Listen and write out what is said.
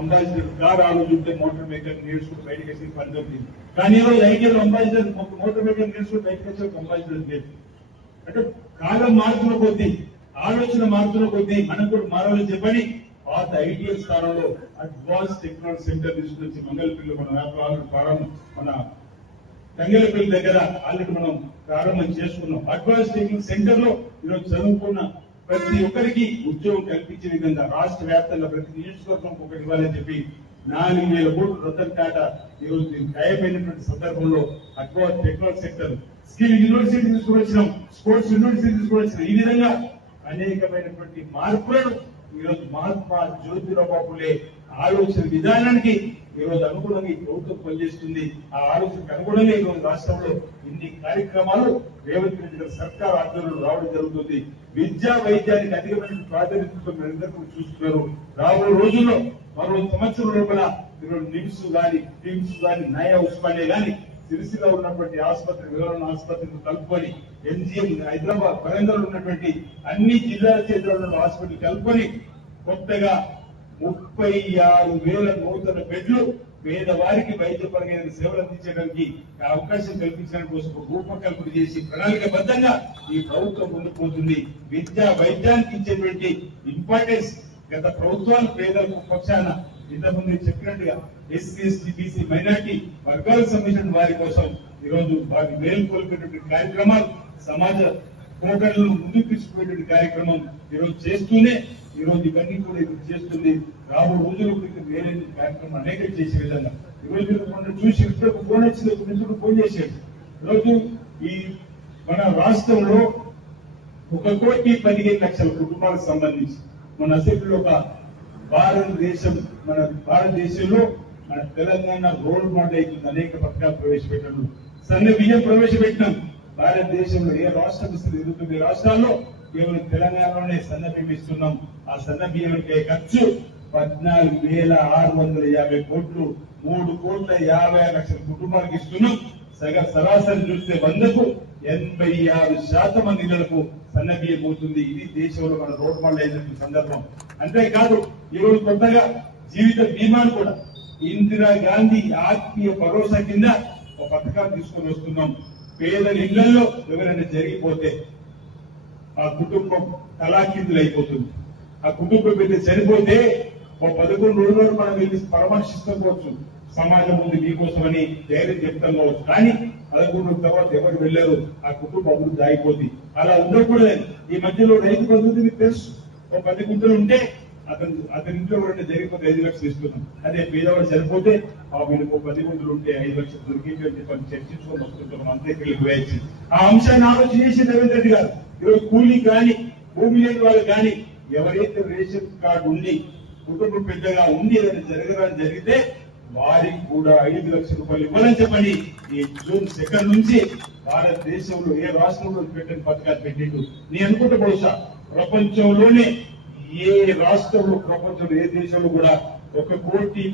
Ambassador car ఆ రోజు ఉంటే మోటార్ మెకానిక్ నేర్చుకుని బయటకు వచ్చి పని దొరికింది. కానీ ఈరోజు ఐటీఎల్ అంబాసిడర్ మోటార్ మెకానిక్ నేర్చుకుని బయటకు వచ్చే ఒక అంబాసిడర్ లేదు. అంటే కాలం మారుతున్న కొద్దీ, ఆలోచన మారుతున్న కొద్దీ మనం కూడా మారాలని చెప్పని పాత ఐటీఎల్ స్థానంలో అడ్వాన్స్ టెక్నాలజీ సెంటర్ తీసుకొచ్చి మంగళపల్లి మన తంగలపల్లి దగ్గర ఆల్రెడీ మనం ప్రారంభం చేసుకున్నాం. అడ్వాన్స్ టెక్నికల్ సెంటర్ లో ఈరోజు చదువుకున్న ప్రతి ఒక్కరికి ఉద్యోగం కల్పించే విధంగా రాష్ట్ర వ్యాప్తంగా ప్రతి నియోజకవర్గం ఒకటి ఇవ్వాలని చెప్పి 4,000 కోట్ల రతన్ టాటా ఈరోజు ఖాయమైనటువంటి సందర్భంలో advance technology sector, skill university తీసుకువచ్చినాం, స్పోర్ట్స్ యూనివర్సిటీ తీసుకువచ్చినాం. ఈ విధంగా అనేకమైనటువంటి మార్పులను ఈరోజు మహాత్మా జ్యోతిరావు బాపులే ఆలోచన విధానానికి ఈరోజు అనుగుణంగా ఈ ప్రభుత్వం పనిచేస్తుంది. ఆ ఆలోచనకు అనుగుణంగా ఈరోజు రాష్ట్రంలో ఇన్ని కార్యక్రమాలు రేవంత్ రెడ్డి గారి సర్కార్ ఆధ్వర్యంలో రావడం జరుగుతుంది. విద్యా వైద్యానికి అధికమైన ప్రాధాన్యతతో మీరందరూ చూస్తున్నారు. రాబోయే రోజుల్లో మరో సంవత్సరం లోపల ఈరోజు నిమ్స్ గాని, టిమ్స్ గాని, నయా ఉస్మానియా గాని, సిరిసిల్ల ఉన్నటువంటి ఆసుపత్రి, వివరణ ఆసుపత్రిని కలుపుకొని, ఎంజిఎం హైదరాబాద్, వరంగల్ ఉన్నటువంటి అన్ని జిల్లాల కేంద్రాల్లో ఉన్న హాస్పిటల్ కలుపుకొని కొత్తగా 36,000 నూతన బెడ్లు పేదవారికి వైద్యపరమైన సేవలు అందించడానికి అవకాశం కల్పించడం కోసం రూపకల్పన చేసి ప్రణాళికబద్ధంగా ఈ ప్రభుత్వం ముందుకు పోతుంది. విద్యా వైద్యానికి ఇచ్చేటువంటి ఇంపార్టెన్స్ గత ప్రభుత్వాలు పేదలకు పక్షాన ఇంతకుముందు చెప్పినట్టుగా ఎస్సీ, ఎస్టీ, బీసీ, మైనార్టీ వర్గాలకు సంబంధించిన వారి కోసం ఈరోజు వారి మేలుకొల్పేటువంటి కార్యక్రమాలు, సమాజ పోకడలను ముందుకు తీసుకుపోయేటువంటి కార్యక్రమం ఈరోజు చేస్తూనే ఈరోజు ఇవన్నీ కూడా ఇప్పుడు చేస్తుంది. రాబో రోజుల్లో వేరే కార్యక్రమం అనేక చేసే విధంగా ఈరోజు మనం చూసి ఇప్పుడు ఫోన్ వచ్చింది, మిత్రుడు ఫోన్ చేశాడు. ఈరోజు ఈ మన రాష్ట్రంలో 1,15,00,000 కుటుంబాలకు సంబంధించి మన అసెంబ్లీలో ఒక భారతదేశంలో మన తెలంగాణ రోల్ మోడల్ అవుతుంది. అనేక పథకాలు ప్రవేశపెట్టాము, సన్న బియ్యం ప్రవేశపెట్టినాం. భారతదేశంలో ఏ రాష్ట్రం ఇస్తుంది? 29 రాష్ట్రాల్లో కేవలం తెలంగాణలోనే సన్న బియ్యం ఇస్తున్నాం. ఆ సన్న బియ్యంకే ఖర్చు 14,650 కోట్లు, 3,50,00,000 కుటుంబాలకు ఇస్తున్నాం. సరాసరి చూస్తే 100కు 86% మంది ఇళ్లకు సన్న బియ్యం పోతుంది. ఇది దేశంలో మన రోడ్ మోడల్ అయినటువంటి సందర్భం. అంతేకాదు ఈరోజు కొత్తగా జీవిత బీమాను కూడా ఇందిరా గాంధీ ఆత్మీయ భరోసా కింద ఒక పథకాన్ని తీసుకొని వస్తున్నాం. పేదల ఇళ్లలో ఎవరైనా జరిగిపోతే ఆ కుటుంబం తలాకిందులు అయిపోతుంది. ఆ కుటుంబం పెద్ద చనిపోతే ఒక 11 రోజులు మనం వెళ్ళి పరామర్శిస్తాం, సమాజం ముందు మీకోసమని ధైర్యం చెప్తాం కావచ్చు. కానీ 11 రోజుల తర్వాత ఎవరు వెళ్ళారు, ఆ కుటుంబం అభివృద్ధి ఆగిపోతుంది. అలా ఉండకూడదని ఈ మధ్యలో రైతు బంధువులు మీకు తెలుసు, ఒక 10 గుంటలు ఉంటే అతని ఇంట్లో ఎవరైనా జరిగిపోతే 5 లక్షలు ఇస్తున్నాం. అదే పేదవాడు చనిపోతే వీళ్ళకు 10 గుంటలు ఉంటే 5 లక్షలు దొరికిందని చెప్పి చర్చించుకొని వస్తుంటాం. అంత్యక్రియలకు వేయించి ఆ అంశాన్ని ఆలోచన చేసి రేవంత్ రెడ్డి గారు ఈరోజు కూలీ కానీ, భూమి లేని వాళ్ళు కానీ, ఎవరైతే రేషన్ కార్డు ఉండి కుటుంబం పెద్దగా ఉండి ఏదైనా జరిగితే వారికి కూడా 5 లక్షల రూపాయలు ఇవ్వాలని చెప్పండి. ఈ జూన్ 2 నుంచి భారతదేశంలో ఏ రాష్ట్రంలో పెట్టని పథకాలు పెట్టిండు. నేను అనుకుంటే బహుశా ప్రపంచంలోనే ఏ రాష్ట్రంలో, ప్రపంచంలో ఏ దేశంలో కూడా 1 కోటి